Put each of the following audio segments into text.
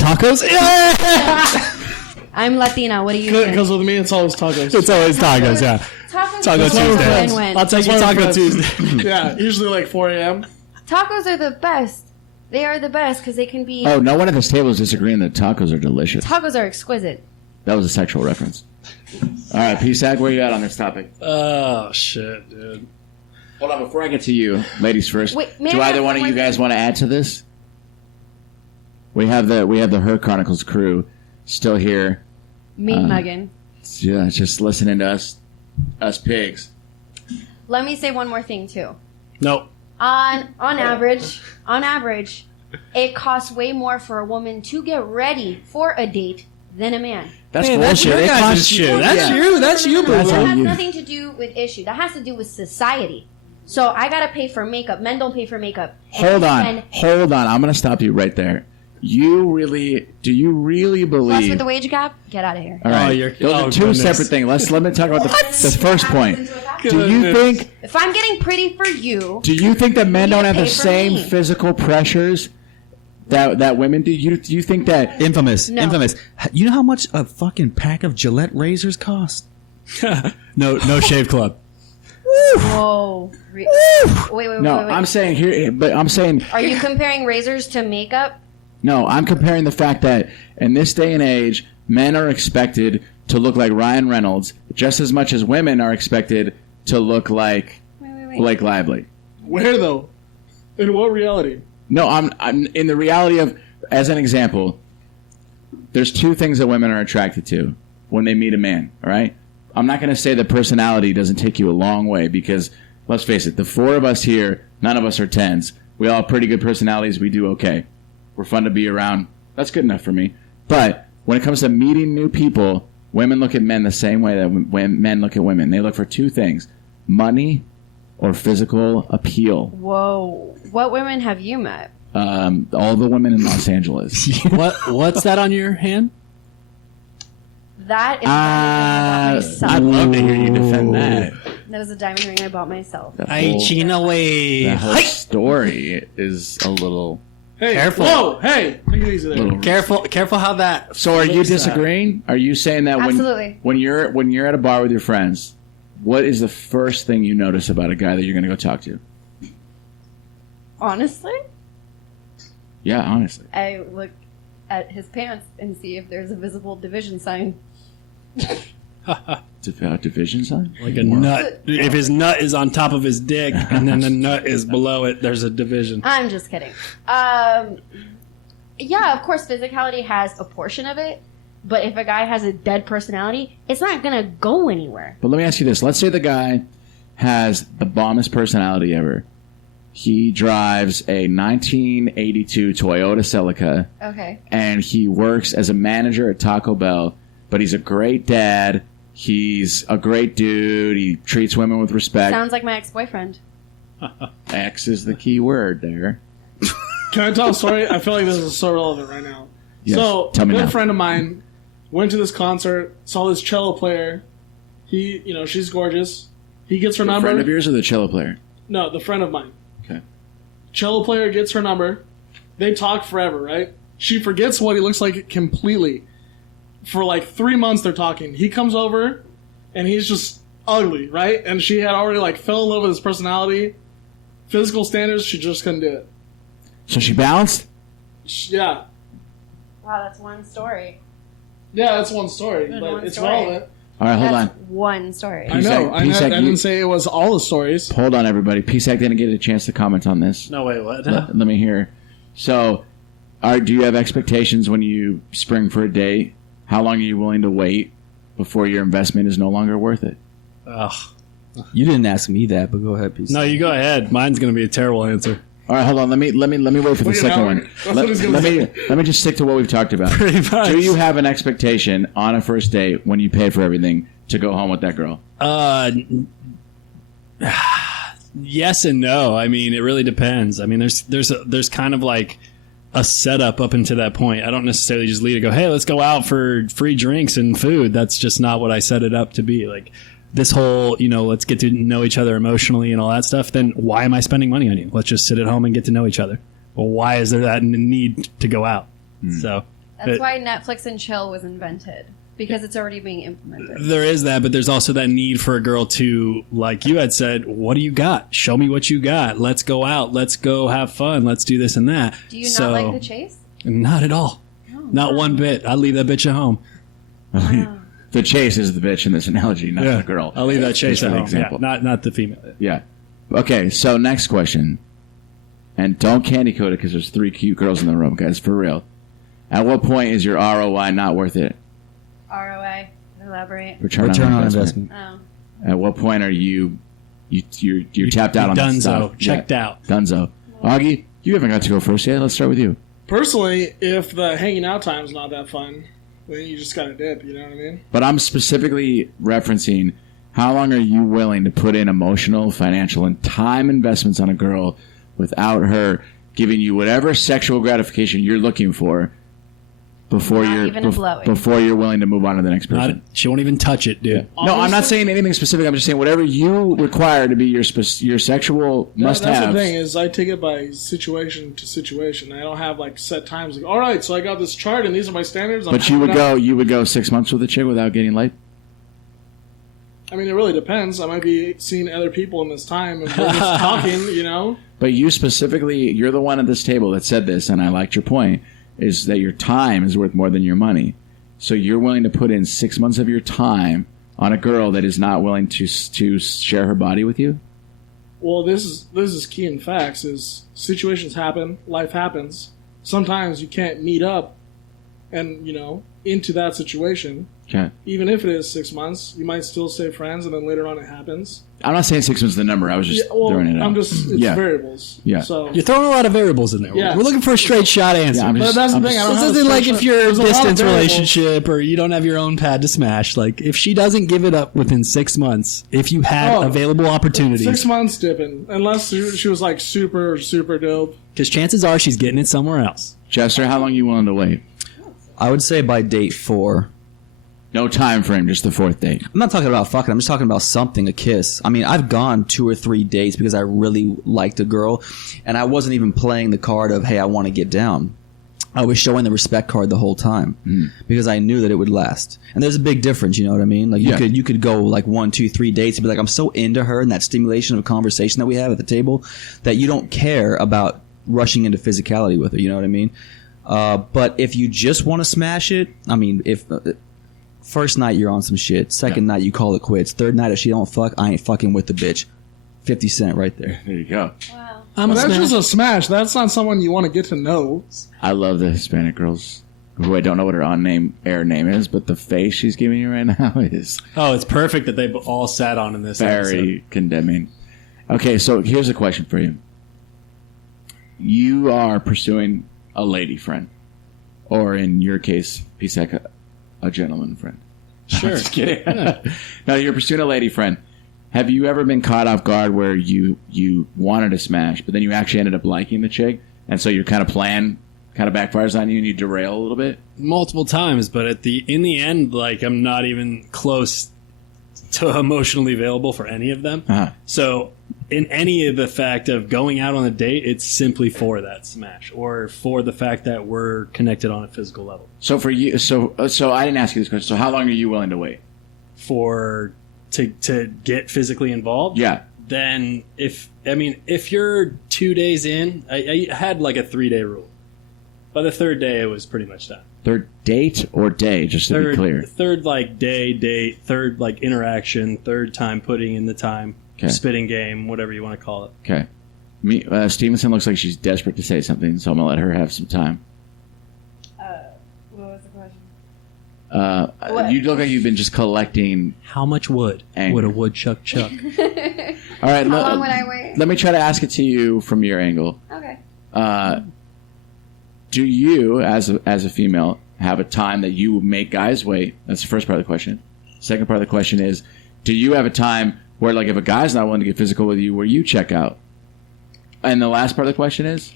tacos? Yeah! I'm Latina. What do you think? Because with me, it's always tacos. It's always tacos, yeah. Taco Tuesday. I'll take you Taco Tuesday. Yeah, usually like 4 a.m. Tacos are the best. They are the best because they can be... Oh, no one at this table is disagreeing that tacos are delicious. Tacos are exquisite. That was a sexual reference. All right, PSac, where you at on this topic? Oh, shit, dude. Hold on, before I get to you, ladies first. Wait, do either one of you guys want to add to this? We have the her-chronicles crew still here. Meet Megan. Yeah, just listening to us pigs. Let me say one more thing too. Nope. On average, it costs way more for a woman to get ready for a date than a man. That's Man, bullshit. That's your guys' shit. That's you, boo. That has you. nothing to do with issue. That has to do with society. So I gotta pay for makeup. Men don't pay for makeup. Hold on. I'm gonna stop you right there. Do you really believe? Plus with the wage gap, get out of here. All right, those are two separate things. Let me talk about the first point. Do you think? If I'm getting pretty for you, do you think that men don't have the same physical pressures that women do? You think that infamous? No. Infamous. You know how much a fucking pack of Gillette razors cost? No shave club. Whoa. Wait. No, I'm saying here, but I'm saying. Are you comparing razors to makeup? No, I'm comparing the fact that in this day and age, men are expected to look like Ryan Reynolds just as much as women are expected to look like Blake Lively. Where though? In what reality? No, I'm in the reality of, as an example, there's two things that women are attracted to when they meet a man, all right? I'm not going to say that personality doesn't take you a long way because, let's face it, the four of us here, none of us are 10s. We all have pretty good personalities. We do okay. We're fun to be around. That's good enough for me. But when it comes to meeting new people, women look at men the same way that men look at women. They look for two things: money or physical appeal. Whoa. What women have you met? All the women in Los Angeles. What's that on your hand? That is a diamond ring I bought myself. I'd love to hear you defend that. That was a diamond ring I bought myself. The whole story is a little... Hey, careful. Whoa, hey. Take it easy there. Careful how that... So are you disagreeing? Are you saying that when you're at a bar with your friends, what is the first thing you notice about a guy that you're going to go talk to? Honestly? Yeah, honestly. I look at his pants and see if there's a visible division sign. Division sign? Like a nut. If his nut is on top of his dick and then the nut is below it, there's a division. I'm just kidding. Yeah, of course, physicality has a portion of it. But if a guy has a dead personality, it's not going to go anywhere. But let me ask you this. Let's say the guy has the bombest personality ever. He drives a 1982 Toyota Celica. Okay. And he works as a manager at Taco Bell. But he's a great dad. He's a great dude. He treats women with respect. Sounds like my ex-boyfriend. X is the key word there. Can I tell a story? I feel like this is so relevant right now. Yes, so, tell me a good now. friend of mine went to this concert, saw this cello player. She's gorgeous. He gets her number. Friend of yours or the cello player? No, the friend of mine. Okay. Cello player gets her number. They talk forever, right? She forgets what he looks like completely. For like 3 months they're talking. He comes over and he's just ugly, right? And she had already like fell in love with his personality. Physical standards, she just couldn't do it. So she bounced? Yeah. Wow, that's one story. Yeah, that's one story, but it's relevant. All right, hold That's on. one story. I know. I didn't say it was all the stories. Hold on, everybody. PSac didn't get a chance to comment on this. No, wait, what? Let me hear. So, do you have expectations when you spring for a date? How long are you willing to wait before your investment is no longer worth it? Ugh. You didn't ask me that, but go ahead, please. No, you go ahead. Mine's going to be a terrible answer. All right, hold on. Let me wait for the second one. Let me just stick to what we've talked about. Pretty much. Do you have an expectation on a first date when you pay for everything to go home with that girl? Yes and no. I mean, it really depends. I mean, there's kind of like a setup up until that point. I don't necessarily just lead to go, hey, let's go out for free drinks and food. That's just not what I set it up to be. Like this whole, let's get to know each other emotionally and all that stuff. Then why am I spending money on you? Let's just sit at home and get to know each other. Well, why is there that need to go out? So That's why Netflix and chill was invented. Because it's already being implemented. There is that, but there's also that need for a girl to, like you had said, what do you got? Show me what you got. Let's go out. Let's go have fun. Let's do this and that. Do you not like the chase? Not at all. Oh, not one bit. I leave that bitch at home. The chase is the bitch in this analogy, not the girl. I'll leave that chase at home. Example. Yeah, not the female. Yeah. Okay, so next question. And don't candy coat it because there's 3 cute girls in the room, guys, for real. At what point is your ROI not worth it? ROI. Elaborate. Return on investment. Oh. At what point are you're tapped out on that stuff? Checked out. Dunzo. Oggy, you haven't got to go first yet. Let's start with you. Personally, if the hanging out time's not that fun, then you just gotta dip, you know what I mean? But I'm specifically referencing how long are you willing to put in emotional, financial, and time investments on a girl without her giving you whatever sexual gratification you're looking for before before you're willing to move on to the next person. She won't even touch it, dude. Yeah. No, I'm not saying anything specific. I'm just saying whatever you require to be your sexual must-haves. That's the thing is I take it by situation to situation. I don't have like set times. Like, all right, so I got this chart and these are my standards. But you would go 6 months with a chick without getting laid? I mean, it really depends. I might be seeing other people in this time and we're just talking, you know? But you specifically, you're the one at this table that said this, and I liked your point, is that your time is worth more than your money. So you're willing to put in 6 months of your time on a girl that is not willing to share her body with you? Well, this is key in facts, is situations happen, life happens. Sometimes you can't meet up and, you know, into that situation. Okay. Even if it is 6 months, you might still stay friends, and then later on it happens. I'm not saying 6 months is the number. I was just throwing it out. It's variables. Yeah. So You're throwing a lot of variables in there. Yeah. We're looking for a straight shot answer. Yeah, but that's the thing. I don't This have isn't like straight if you're in shot. a There's lot of distance variables. relationship or you don't have your own pad to smash. Like, if she doesn't give it up within 6 months, if you had available opportunities. 6 months dipping. Unless she was like super, super dope. Because chances are she's getting it somewhere else. Jester, how long are you willing to wait? I would say by date 4. No time frame, just the 4th date. I'm not talking about fucking. I'm just talking about something, a kiss. I mean, I've gone 2 or 3 dates because I really liked a girl, and I wasn't even playing the card of, hey, I want to get down. I was showing the respect card the whole time because I knew that it would last. And there's a big difference, you know what I mean? Like you could go like 1, 2, 3 dates and be like, I'm so into her and that stimulation of conversation that we have at the table that you don't care about rushing into physicality with her. You know what I mean? But if you just want to smash it, I mean, if first night you're on some shit, second night you call it quits, third night if she don't fuck, I ain't fucking with the bitch. 50 Cent right there. There you go. Wow. That's just a smash. That's not someone you want to get to know. I love the Hispanic girls who I don't know what her air name is, but the face she's giving you right now is Oh, it's perfect that they've all sat on in this episode. very condemning. Okay, so here's a question for you. You are pursuing a lady friend, or in your case, PSac, a gentleman friend. Sure. Just kidding. No, you're pursuing a lady friend. Have you ever been caught off guard where you wanted to smash, but then you actually ended up liking the chick, and so your kind of plan kind of backfires on you and you derail a little bit? Multiple times, but in the end, like, I'm not even close to emotionally available for any of them. Uh-huh. So in any of the fact of going out on a date, it's simply for that smash or for the fact that we're connected on a physical level. So for you, so I didn't ask you this question. So how long are you willing to wait? To get physically involved? Yeah. Then if you're 2 days in, I had like a 3-day rule. By the third day, it was pretty much done. Third date or day, just to be clear? Third, like, date, third, like, interaction, third time putting in the time, spitting game, whatever you want to call it. Okay. Stevenson looks like she's desperate to say something, so I'm going to let her have some time. What was the question? You look like you've been just collecting. How much wood anger. would a woodchuck chuck? All right. How long would I wait? Let me try to ask it to you from your angle. Okay. Do you, as a female, have a time that you make guys wait? That's the first part of the question. Second part of the question is, do you have a time where, like, if a guy's not willing to get physical with you, where you check out? And the last part of the question is,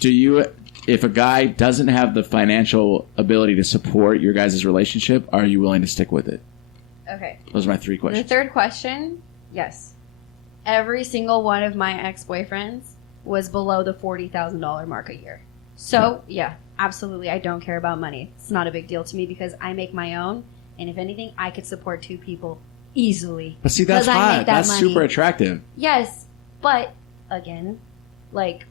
do you, if a guy doesn't have the financial ability to support your guys' relationship, are you willing to stick with it? Okay. Those are my 3 The questions. third question, yes. Every single one of my ex-boyfriends was below the $40,000 mark a year. So, yeah, absolutely, I don't care about money. It's not a big deal to me because I make my own, and if anything, I could support 2 people easily. But see, that's 'Cause I hot. make that That's money. super attractive. Yes, but again, like,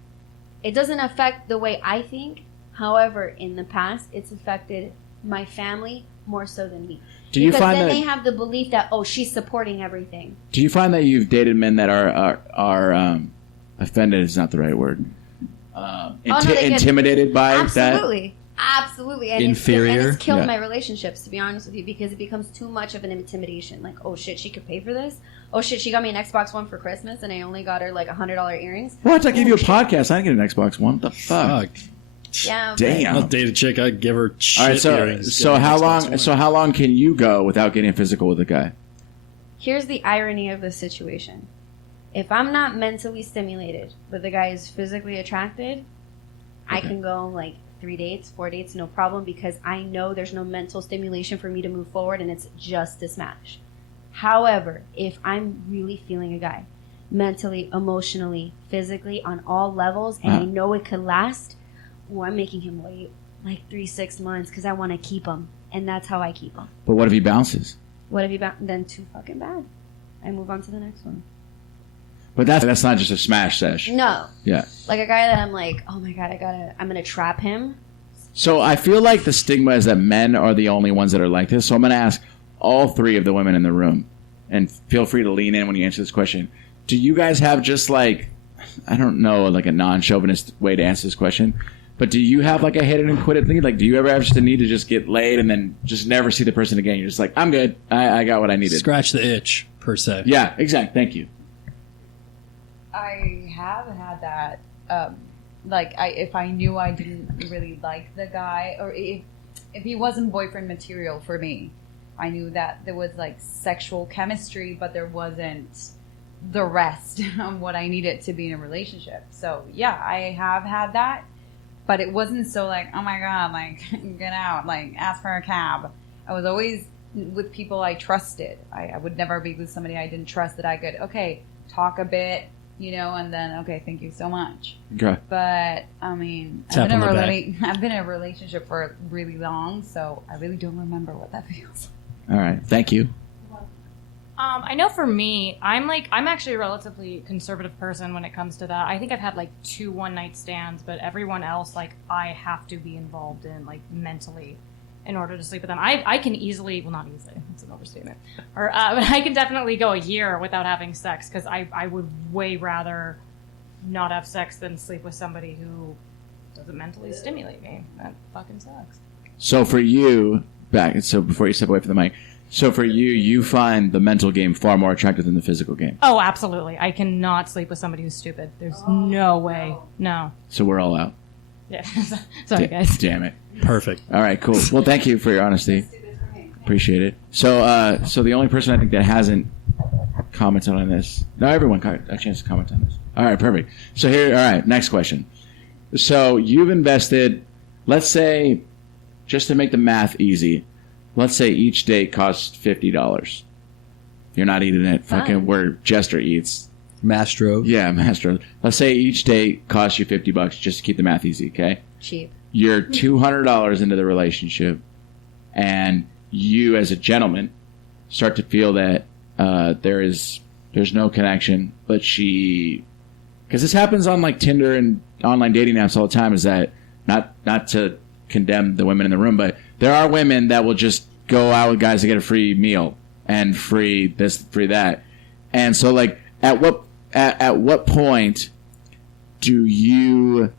it doesn't affect the way I think. However, in the past, it's affected my family more so than me. Do you because find then that? they have the belief that, oh, she's supporting everything. Do you find that you've dated men that are offended? Is not the right word. no, they get- Intimidated by that. Absolutely. Absolutely. And Inferior? It's killed Yeah. my relationships, to be honest with you, because it becomes too much of an intimidation. Like, oh shit, she could pay for this? Oh shit, she got me an Xbox One for Christmas and I only got her like $100 earrings? What? I gave you a shit. podcast. I didn't get an Xbox One. What the fuck? Fuck. Yeah. but- Damn. I'll date a chick. I'd give her shit All right. earrings. So Give her how Xbox long? One. So how long can you go without getting physical with a guy? Here's the irony of the situation. If I'm not mentally stimulated, but the guy is physically attracted, I can go like 3 dates, 4 dates, no problem, because I know there's no mental stimulation for me to move forward and it's just a smash. However, if I'm really feeling a guy, mentally, emotionally, physically, on all levels, and I know it could last, I'm making him wait like 3-6 months because I want to keep him. And that's how I keep him. But what if he bounces? What if you then too fucking bad? I move on to the next one. But that's not just a smash sesh. No. Yeah. Like a guy that I'm like, oh my god, I'm gonna trap him. So I feel like the stigma is that men are the only ones that are like this. So I'm going to ask all 3 of the women in the room, and feel free to lean in when you answer this question. Do you guys have just like, I don't know, like a non-chauvinist way to answer this question, but do you have like a hit it and quit it thing? Like, do you ever have just a need to just get laid and then just never see the person again? You're just like, I'm good. I got what I needed. Scratch the itch, per se. Yeah, exactly. Thank you. I have had that. If I knew I didn't really like the guy, or if he wasn't boyfriend material for me, I knew that there was like sexual chemistry, but there wasn't the rest of what I needed to be in a relationship. So yeah, I have had that, but it wasn't so like, oh my god, like get out, like ask for a cab. I was always with people I trusted. I would never be with somebody I didn't trust, that I could, okay, talk a bit, and then, okay, thank you so much. Okay. But, I mean, I've been in a relationship for really long, so I really don't remember what that feels. All right. Thank you. I know for me, I'm actually a relatively conservative person when it comes to that. I think I've had like 2 one-night stands, but everyone else, like, I have to be involved in, like, mentally in order to sleep with them. I can easily, well, not easily, that's an overstatement, but I can definitely go a year without having sex, because I would way rather not have sex than sleep with somebody who doesn't mentally stimulate me. That fucking sucks. So for you, before you step away from the mic, so for you, you find the mental game far more attractive than the physical game. Oh, absolutely. I cannot sleep with somebody who's stupid. There's no way. No. So we're all out. Yeah. Sorry, guys. Damn it. Perfect. All right, cool. Well, thank you for your honesty. Appreciate it. So, so the only person I think that hasn't commented on this, no, everyone got a chance to comment on this. All right, perfect. So all right, next question. So you've invested, let's say, just to make the math easy, let's say each date costs $50. You're not eating it fucking where Jester eats. Mastro. Yeah, Mastro. Let's say each date costs you $50 just to keep the math easy, okay? Cheap. You're $200 into the relationship, and you, as a gentleman, start to feel that there's no connection, but because this happens on like Tinder and online dating apps all the time. Is that not to condemn the women in the room, but there are women that will just go out with guys to get a free meal and free this, free that, and so like at what point do you?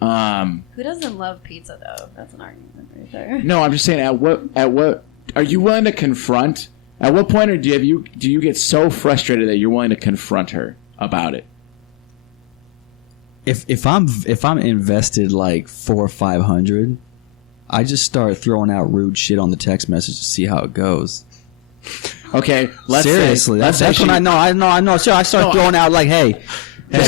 Who doesn't love pizza though? That's an argument right there. No, I'm just saying. At what are you willing to confront? At what point do you get so frustrated that you're willing to confront her about it? If I'm invested like 400 or 500, I just start throwing out rude shit on the text message to see how it goes. Okay, Seriously, that's when I know. So I start throwing out like, hey. You're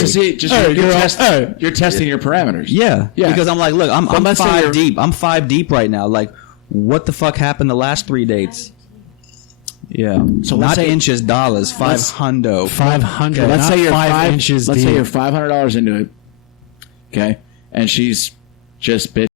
testing your parameters. Yeah, because I'm like, look, I'm 5 deep. I'm 5 deep right now. Like, what the fuck happened the last 3 dates? Yeah, so not inches, dollars, 500. 500. Okay, let's say you're 5 inches. Let's deep. say you're $500 into it. Okay, and she's just bitching